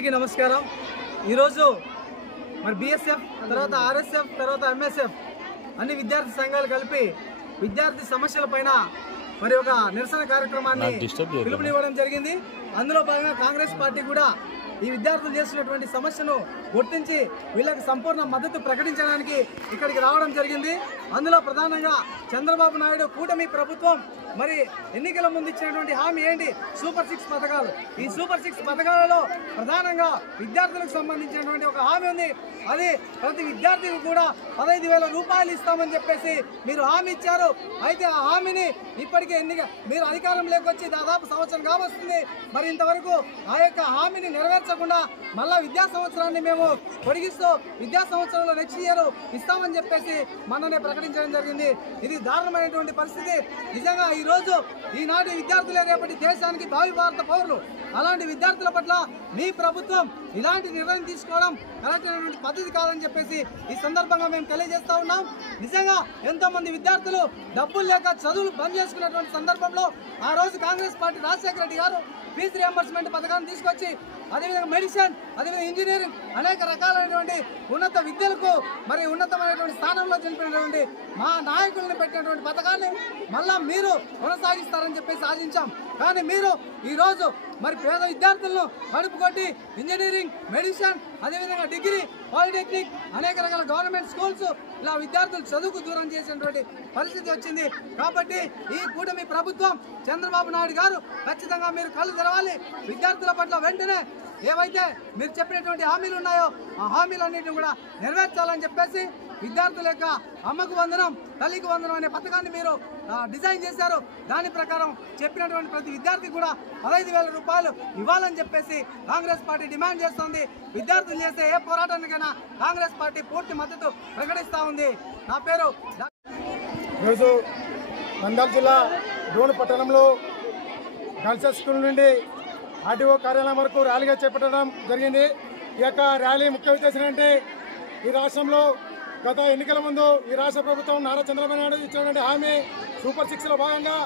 అందరికీ నమస్కారం। ఈరోజు మరి బిఎస్ఎఫ్ తర్వాత ఆర్ఎస్ఎఫ్ తర్వాత ఎంఎస్ఎఫ్ అన్ని విద్యార్థి సంఘాలు కలిపి విద్యార్థి సమస్యలపైన మరి ఒక నిరసన కార్యక్రమాన్ని పిలుపునివ్వడం జరిగింది। అందులో భాగంగా కాంగ్రెస్ పార్టీ కూడా ఈ విద్యార్థులు చేస్తున్నటువంటి సమస్యను గుర్తించి వీళ్ళకి సంపూర్ణ మద్దతు ప్రకటించడానికి ఇక్కడికి రావడం జరిగింది। అందులో ప్రధానంగా చంద్రబాబు నాయుడు కూటమి ప్రభుత్వం మరి ఎన్నికల ముందు ఇచ్చినటువంటి హామీ ఏంటి? సూపర్ 6 పథకాలు। ఈ సూపర్ 6 పథకాలలో ప్రధానంగా విద్యార్థులకు సంబంధించినటువంటి ఒక హామీ ఉంది। అది ప్రతి విద్యార్థికి కూడా 15,000 రూపాయలు ఇస్తామని చెప్పేసి మీరు హామీ ఇచ్చారు। అయితే ఆ హామీని ఇప్పటికే మీరు అధికారంలోకి వచ్చి దాదాపు సంవత్సరం కావస్తుంది, మరి ఇంతవరకు ఆ యొక్క హామీని నెరవేర్చకుండా మళ్ళా విద్యా సంవత్సరాన్ని మేము పొడిగిస్తూ విద్యా సంవత్సరంలో నెక్స్ట్ ఇయర్ ఇస్తామని చెప్పేసి మొన్ననే ప్రకటించడం జరిగింది। ఇది దారుణమైనటువంటి పరిస్థితి। నిజంగా ఈరోజు ఈనాటి విద్యార్థులే రేపటి దేశానికి భావి భారత పౌరులు। అలాంటి విద్యార్థుల పట్ల మీ ప్రభుత్వం ఇలాంటి నిర్ణయం తీసుకోవడం కరెక్ట్ అయినటువంటి పద్ధతి కాదని చెప్పేసి ఈ సందర్భంగా మేము తెలియజేస్తా ఉన్నాం। నిజంగా ఎంతో మంది విద్యార్థులు డబ్బులు లేక చదువులు బంద్ చేసుకున్నటువంటి సందర్భంలో ఆ రోజు కాంగ్రెస్ పార్టీ రాజశేఖర రెడ్డి గారు ఫీజు రియంబర్స్మెంట్ పథకాన్ని తీసుకొచ్చి అదేవిధంగా మెడిసిన్ అదేవిధంగా ఇంజనీరింగ్ అనేక రకాలైనటువంటి ఉన్నత విద్యలకు మరి ఉన్నతమైనటువంటి స్థానంలో చనిపోయినటువంటి మా నాయకులను పెట్టినటువంటి పథకాన్ని మళ్ళా మీరు కొనసాగిస్తారని చెప్పేసి ఆశించాం। కానీ మీరు ఈరోజు మరి పేద విద్యార్థులను కడుపు కొట్టి ఇంజనీరింగ్ మెడిసిన్ అదేవిధంగా డిగ్రీ పాలిటెక్నిక్ అనేక రకాల గవర్నమెంట్ స్కూల్స్ ఇలా విద్యార్థులు చదువుకు దూరం చేసినటువంటి పరిస్థితి వచ్చింది। కాబట్టి ఈ కూటమి ప్రభుత్వం చంద్రబాబు నాయుడు గారు ఖచ్చితంగా మీరు కళ్ళు తెరవాలి। విద్యార్థుల పట్ల వెంటనే ఏవైతే మీరు చెప్పినటువంటి హామీలు ఉన్నాయో ఆ హామీలన్నింటినీ కూడా నెరవేర్చాలని చెప్పేసి విద్యార్థుల యొక్క అమ్మకు వందనం తల్లికి వందనం అనే పథకాన్ని మీరు డిజైన్ చేశారు। దాని ప్రకారం చెప్పినటువంటి ప్రతి విద్యార్థికి కూడా 15,000 రూపాయలు ఇవ్వాలని చెప్పేసి కాంగ్రెస్ పార్టీ డిమాండ్ చేస్తోంది। విద్యార్థులు చేసే ఏ పోరాటానికైనా కాంగ్రెస్ పార్టీ పూర్తి మద్దతు ప్రకటిస్తూ ఉంది। నా పేరు ఈరోజు నంద్యాల జిల్లా డోన్ పట్టణంలో గర్ల్స్ స్కూల్ నుండి ఆర్టీఓ కార్యాలయం వరకు ర్యాలీగా చేపట్టడం జరిగింది। ఈ యొక్క ర్యాలీ ముఖ్య ఉద్దేశం ఏంటి? ఈ రాష్ట్రంలో గత ఎన్నికల ముందు ఈ రాష్ట్ర ప్రభుత్వం నారా చంద్రబాబు నాయుడు ఇచ్చినటువంటి హామీ సూపర్ 6లో భాగంగా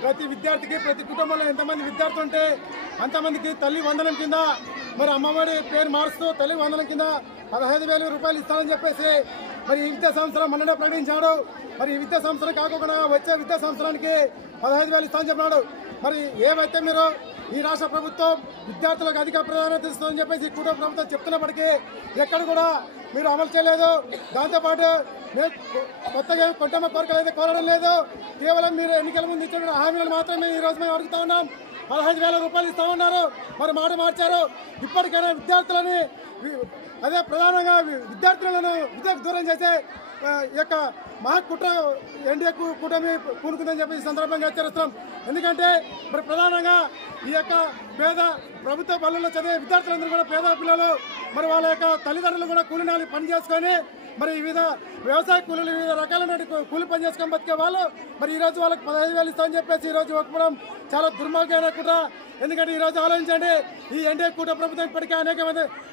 ప్రతి విద్యార్థికి ప్రతి కుటుంబంలో ఎంతమంది విద్యార్థులు ఉంటే అంతమందికి తల్లి వందనం కింద మరి అమ్మఒడి పేరు మారుస్తూ తల్లి వందనం కింద 15,000 రూపాయలు ఇస్తానని చెప్పేసి మరి ఈ విద్యా సంవత్సరం మొన్ననే ప్రకటించాడు। మరి ఈ విద్యా సంవత్సరం కాకుండా వచ్చే విద్యా సంవత్సరానికి 15,000 ఇస్తానని చెప్పినాడు। మరి ఏవైతే మీరు ఈ రాష్ట్ర ప్రభుత్వం విద్యార్థులకు అధిక ప్రాధాన్యత ఇస్తుందని చెప్పేసి కూటమి ప్రభుత్వం చెప్తున్నప్పటికీ ఎక్కడ కూడా మీరు అమలు చేయలేదు। దాంతోపాటు కొత్తగా కొంటమ్మ కోరికలు అయితే కోరడం లేదు, కేవలం మీరు ఎన్నికల ముందు ఇచ్చిన హామీలు మాత్రమే ఈ రోజు మేము అడుగుతా ఉన్నాం। 15,000 రూపాయలు ఇస్తామన్నారు, మరి మాట మార్చారు। ఇప్పటికైనా విద్యార్థులని అదే ప్రధానంగా విద్యార్థులను విద్యకు దూరం చేసే యొక్క మహాకుట్ర ఎన్డీఏ కూటమి పూనుకుందని చెప్పి ఈ సందర్భంగా హెచ్చరిస్తున్నాం। ఎందుకంటే మరి ప్రధానంగా ఈ యొక్క పేద ప్రభుత్వ బడుల్లో చదివే విద్యార్థులందరూ కూడా పేద పిల్లలు, మరి వాళ్ళ యొక్క తల్లిదండ్రులు కూడా కూలీనాలు పని చేసుకొని మరి వివిధ వ్యవసాయ కూలీలు వివిధ రకాలైన కూలి పని చేసుకొని బతికే వాళ్ళు మరి ఈరోజు వాళ్ళకి 15,000 ఇస్తామని చెప్పేసి ఈరోజు ఒప్పుకోవడం చాలా దుర్మార్గమైన కుట్ర। ఎందుకంటే ఈరోజు ఆలోచించండి, ఈ ఎన్డీఏ కూటమి ప్రభుత్వం ఇప్పటికే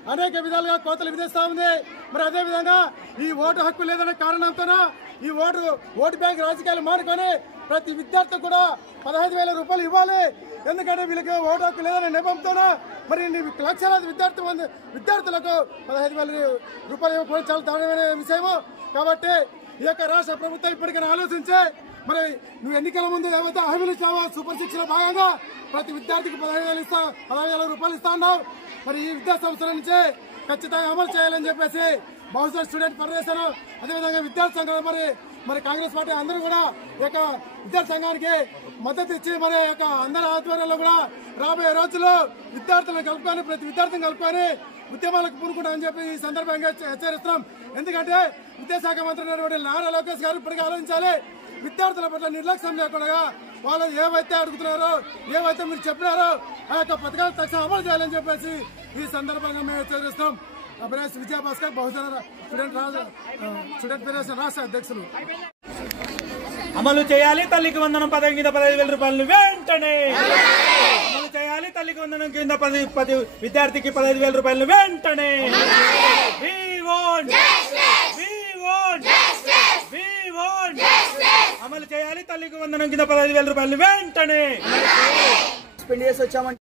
అనేక విధాలుగా కోతలు విధిస్తూ ఉంది। మరి అదేవిధంగా ఈ ఓటు హక్కు లేదనే కారణంతో ఈ ఓటు బ్యాంక్ రాజకీయాలు మానుకొని ప్రతి విద్యార్థి కూడా 15,000 రూపాయలు ఇవ్వాలి। ఎందుకంటే వీళ్ళకి ఓటు హక్కు లేదనే నెపంతోనూ మరి లక్షలాది విద్యార్థులకు 15,000 రూపాయలు ఇవ్వకపోవడం చాలా దారుణమైన విషయము। కాబట్టి ఈ యొక్క రాష్ట్ర ప్రభుత్వం ఇప్పటికైనా ఆలోచించి మరి నువ్వు ఎన్నికల ముందు ఏవైతే హామీలు ఇచ్చావో సూపర్ 6లో భాగంగా ప్రతి విద్యార్థికి 15,000 రూపాయలు ఇస్తా ఉన్నావు। మరి ఈ విద్యా సంవత్సరం నుంచి ఖచ్చితంగా అమలు చేయాలని చెప్పేసి బహుశా స్టూడెంట్ ఫెడరేషన్ అదేవిధంగా విద్యార్థి సంఘాలు మరి కాంగ్రెస్ పార్టీ అందరూ కూడా ఈ యొక్క విద్యార్థి సంఘానికి మద్దతు ఇచ్చి మరి యొక్క అందరి ఆధ్వర్యంలో కూడా రాబోయే రోజుల్లో విద్యార్థులను కలుపుకొని ప్రతి విద్యార్థిని కలుపుకొని ఉద్యమాలకు పూనుకుంటామని చెప్పి ఈ సందర్భంగా హెచ్చరిస్తున్నాం। ఎందుకంటే విద్యాశాఖ మంత్రి నారా లోకేష్ గారు ఇప్పటికీ ఆలోచించాలి, విద్యార్థుల పట్ల నిర్లక్ష్యం లేకుండా వాళ్ళు ఏవైతే అడుగుతున్నారో ఏవైతే మీరు చెప్పినారో ఆ యొక్క పథకాలు తక్షణం అమలు చేయాలని చెప్పేసి ఈ సందర్భంగా మేము హెచ్చరిస్తున్నాం। విజయభాస్కర్ బహుజన స్టూడెంట్ ఫెడరేషన్ రాష్ట్ర అధ్యక్షులు। అమలు చేయాలి తల్లికి వందనం పథకం కింద 15,000 రూపాయలు వెంటనే అమలు చేయాలి తల్లికి వందనం కింద ప్రతి విద్యార్థికి 15,000 రూపాయలు వెంటనే అమలు చేయాలి తల్లికి వందనం కింద 15,000 రూపాయలు వెంటనే స్పెండ్ చేసి వచ్చామంటే